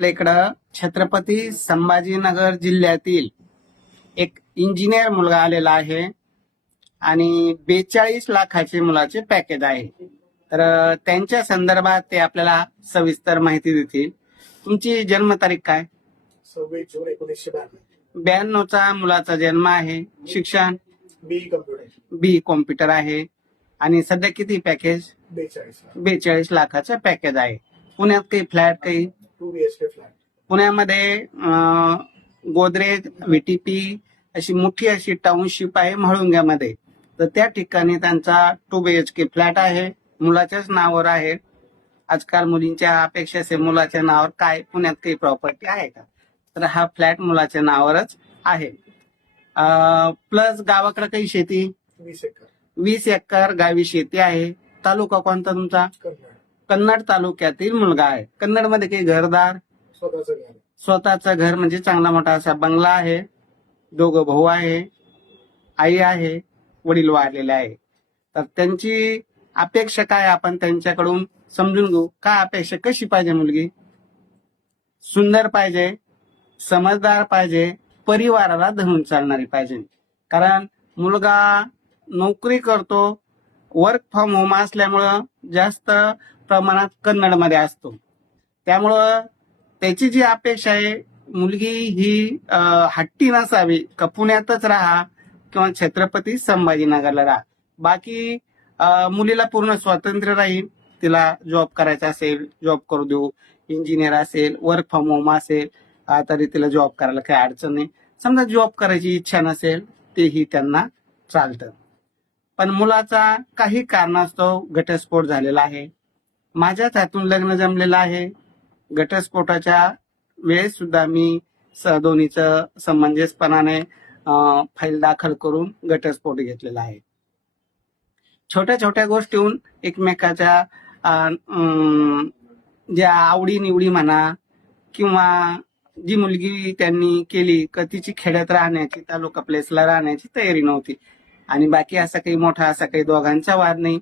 आपल्या इकडं छत्रपती संभाजीनगर जिल्ह्यातील एक इंजिनियर मुलगा आलेला आहे आणि 42 लाखाचे मुलाचे पॅकेज आहे. तर त्यांच्या संदर्भात ते आपल्याला सविस्तर माहिती देतील. तुमची जन्मतारीख काय? 26 जून 1992. 92चा मुलाचा जन्म आहे. शिक्षण BE कम्प्युटर. बी कॉम्प्युटर आहे आणि सध्या किती पॅकेज? 42. 42 लाखाचं पॅकेज आहे. पुण्यात काही फ्लॅट काही? 2 BHK फ्लॅट. पुण्यामध्ये गोदरेज VTP अशी मोठी अशी टाउनशिप आहे म्हाळुंग्यामध्ये. तर त्या ठिकाणी त्यांचा 2 BHK फ्लॅट आहे. मुलाच्याच नावावर आहे. आजकाल मुलींच्या अपेक्षा असे मुलाच्या नावावर काय पुण्यात काही प्रॉपर्टी आहे का? तर हा फ्लॅट मुलाच्या नावावरच आहे. प्लस गावाकडे काही शेती? 20 एकर. 20 एकर गावी शेती आहे. तालुका कोणता तुमचा? कन्नड. कन्नड तालुक्यातील मुलगा आहे. कन्नडमध्ये काही घरदार? स्वतःचं घर. स्वतःचं घर म्हणजे चांगला मोठा असा बंगला आहे. 2 भाऊ आहे, आई आहे, वडील वारलेले आहे. तर त्यांची अपेक्षा काय आपण त्यांच्याकडून समजून घेऊ. काय अपेक्षा, कशी पाहिजे मुलगी? सुंदर पाहिजे, समजदार पाहिजे, परिवाराला धरून चालणारी पाहिजे. कारण मुलगा नोकरी करतो, वर्क फ्रॉम होम असल्यामुळं जास्त प्रमाणात कन्नडमध्ये असतो. त्यामुळं त्याची जी अपेक्षा आहे, मुलगी ही हट्टी नसावी का पुण्यातच राहा किंवा छत्रपती संभाजीनगरला राहा. बाकी मुलीला पूर्ण स्वातंत्र्य राहील. तिला जॉब करायचा असेल जॉब करू देऊ, इंजिनियर असेल, वर्क फ्रॉम होम असेल तरी तिला जॉब करायला काही अडचण नाही. समजा जॉब करायची इच्छा नसेल तेही त्यांना चालतं. पण मुलाचा काही कारणास्तव घटस्फोट झालेला आहे. माझ्याच हातून लग्न जमलेलं आहे. घटस्फोटाच्या वेळेस सुद्धा मी दोन्हीचं समंजसपणाने फाईल दाखल करून घटस्फोट घेतलेला आहे. छोट्या छोट्या गोष्टीहून एकमेकाच्या ज्या आवडी निवडी म्हणा किंवा जी मुलगी त्यांनी केली का तिची खेड्यात राहण्याची, तालुका प्लेसला राहण्याची तयारी नव्हती. आणि बाकी असा काही मोठा असा काही दोघांचा वाद नाही.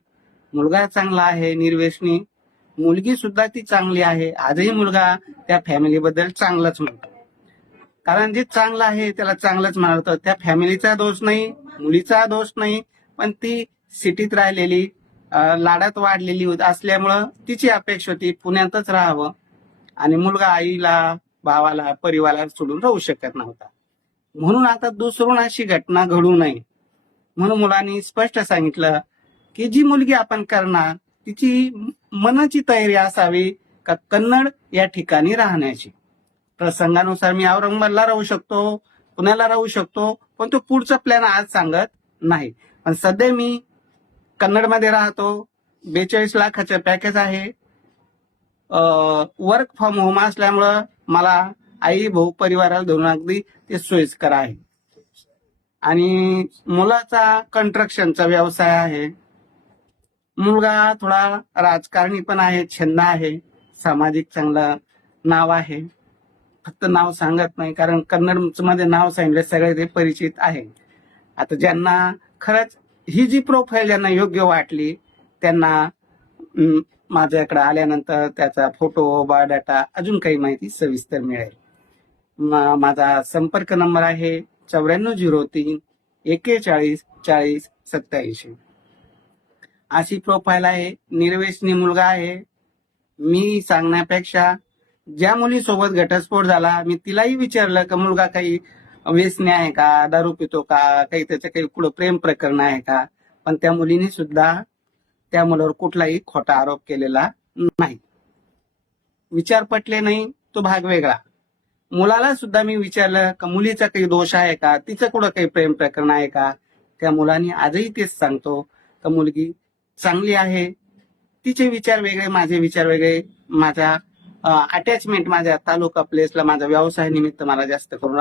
मुलगा चांगला आहे, निर्व्यसनी. मुलगी सुद्धा ती चांगली आहे. आजही मुलगा त्या फॅमिलीबद्दल चांगलंच म्हणतो. कारण जे चांगलं आहे त्याला चांगलंच म्हणतो. त्या फॅमिलीचा दोष नाही, मुलीचा दोष नाही. पण ती सिटीत राहिलेली, लाडात वाढलेली असल्यामुळं तिची अपेक्षा होती पुण्यातच राहावं आणि मुलगा आईला, भावाला, परिवाराला सोडून राहू शकत नव्हता. म्हणून आता दुसरून अशी घटना घडू नये म्हणून मुलांनी स्पष्ट सांगितलं की जी मुलगी आपण करणार तिची मनाची तयारी असावी का कन्नड या ठिकाणी राहण्याची. प्रसंगानुसार मी औरंगाबादला राहू शकतो, पुण्याला राहू शकतो, पण तो पुढचा प्लॅन आज सांगत नाही. पण सध्या मी कन्नडमध्ये राहतो. 42 लाखाचं पॅकेज आहे. वर्क फ्रॉम होम असल्यामुळं मला आई भाऊ परिवाराला धरून अगदी ते सोयीस्कर आहे. आणि मुलाचा कंस्ट्रक्शनचा व्यवसाय आहे. मुलगा थोडा राजकारणी पण आहे, छंद आहे, सामाजिक चांगलं नाव आहे. फक्त नाव सांगत नाही कारण कन्नड मध्ये नाव सांगितलं सगळे ते परिचित आहे. आता ज्यांना खरंच ही जी प्रोफाईल ज्यांना योग्य वाटली त्यांना माझ्याकडे आल्यानंतर त्याचा फोटो, बायोडाटा, अजून काही माहिती सविस्तर मिळेल. माझा संपर्क नंबर आहे 9403 41 40 87. अशी प्रोफाईल आहे. निर्व्यसनी मुलगा आहे. मी सांगण्यापेक्षा ज्या मुलीसोबत घटस्फोट झाला मी तिलाही विचारलं का मुलगा काही व्यसनी आहे का, दारू पितो का, काही त्याचं काही कुठं प्रेम प्रकरण आहे का. पण त्या मुलीने सुद्धा त्या मुलावर कुठलाही खोटा आरोप केलेला नाही. विचार पटले नाही तो भाग वेगळा. मुलाला सुद्धा मी विचारलं का मुलीचा काही दोष आहे का, तिचं कुठं काही प्रेम प्रकरण आहे का. त्या मुलाने आजही तेच सांगतो का मुलगी चांगली आहे. तिचे विचार वेगळे, माझे विचार वेगळे. माझ्या अटॅचमेंट माझ्या तालुका प्लेसला माझा व्यवसाय निमित्त मला जास्त करून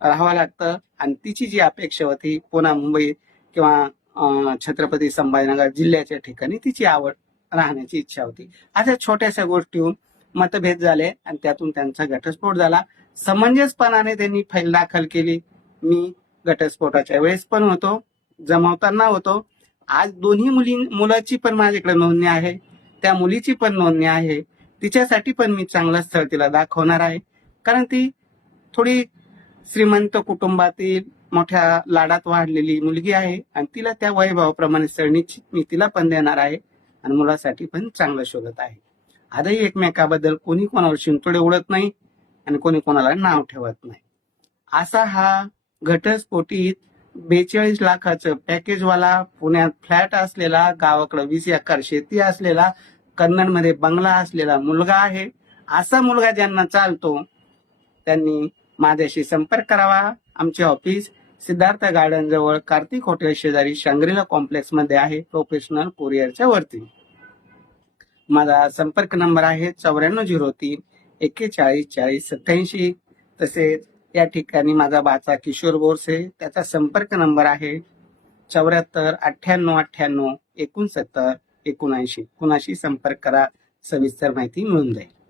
राहावं लागतं. आणि तिची जी अपेक्षा होती पुणे, मुंबई किंवा छत्रपती संभाजीनगर जिल्ह्याच्या ठिकाणी तिची आवड राहण्याची इच्छा होती. अशा छोट्याशा गोष्टीहून मतभेद झाले आणि त्यातून त्यांचा घटस्फोट झाला. समंजसपणाने त्यांनी फाईल दाखल केली. मी घटस्फोटाच्या वेळेस पण होतो, जमावताना होतो. आज दोन्ही मुलाची पण माझ्याकडे नोंदणी आहे, त्या मुलीची पण नोंदणी आहे. तिच्यासाठी पण मी चांगलं स्थळ तिला दाखवणार आहे. कारण ती थोडी श्रीमंत कुटुंबातील मोठ्या लाडात वाढलेली मुलगी आहे आणि तिला त्या वैभवाप्रमाणे स्थळ निश्चित मी तिला पण देणार आहे आणि मुलासाठी पण चांगलं शोधत आहे. आजही एकमेकाबद्दल कोणी कोणावर शिंतोडे उडत नाही आणि कोणी कोणाला नाव ठेवत नाही. असा हा घटस्फोटीत 42 लाखाचं पॅकेजवाला, पुण्यात फ्लॅट असलेला, गावाकडे 20 एकर शेती असलेला, कन्नडमध्ये बंगला असलेला मुलगा आहे. असा मुलगा ज्यांना चालतो त्यांनी माझ्याशी संपर्क करावा. आमचे ऑफिस सिद्धार्थ गार्डन जवळ कार्तिक हॉटेल शेजारी शांग्रीला कॉम्प्लेक्स मध्ये आहे, प्रोफेशनल कुरिअरच्या वरती. माझा संपर्क नंबर आहे 9403 41 40 87. तसेच या ठिकाणी माझा भाचा किशोर बोरसे, त्याचा संपर्क नंबर आहे 74 98 98 69 79. कुणाशी संपर्क करा, सविस्तर माहिती मिळून जाईल.